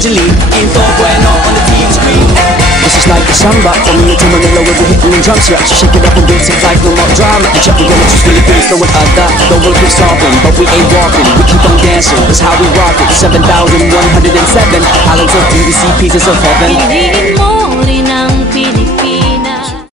Angeline, info bueno on the TV screen. This is like a samba from here to Manila with the hitting and drum tracks. Shake it up and beats it like no more drama. The chuckle going to Philippines, no one other. The world keeps talking, but we ain't walking. We keep on dancing, that's how we rock it. 7,107 islands of beauty, see pieces of heaven.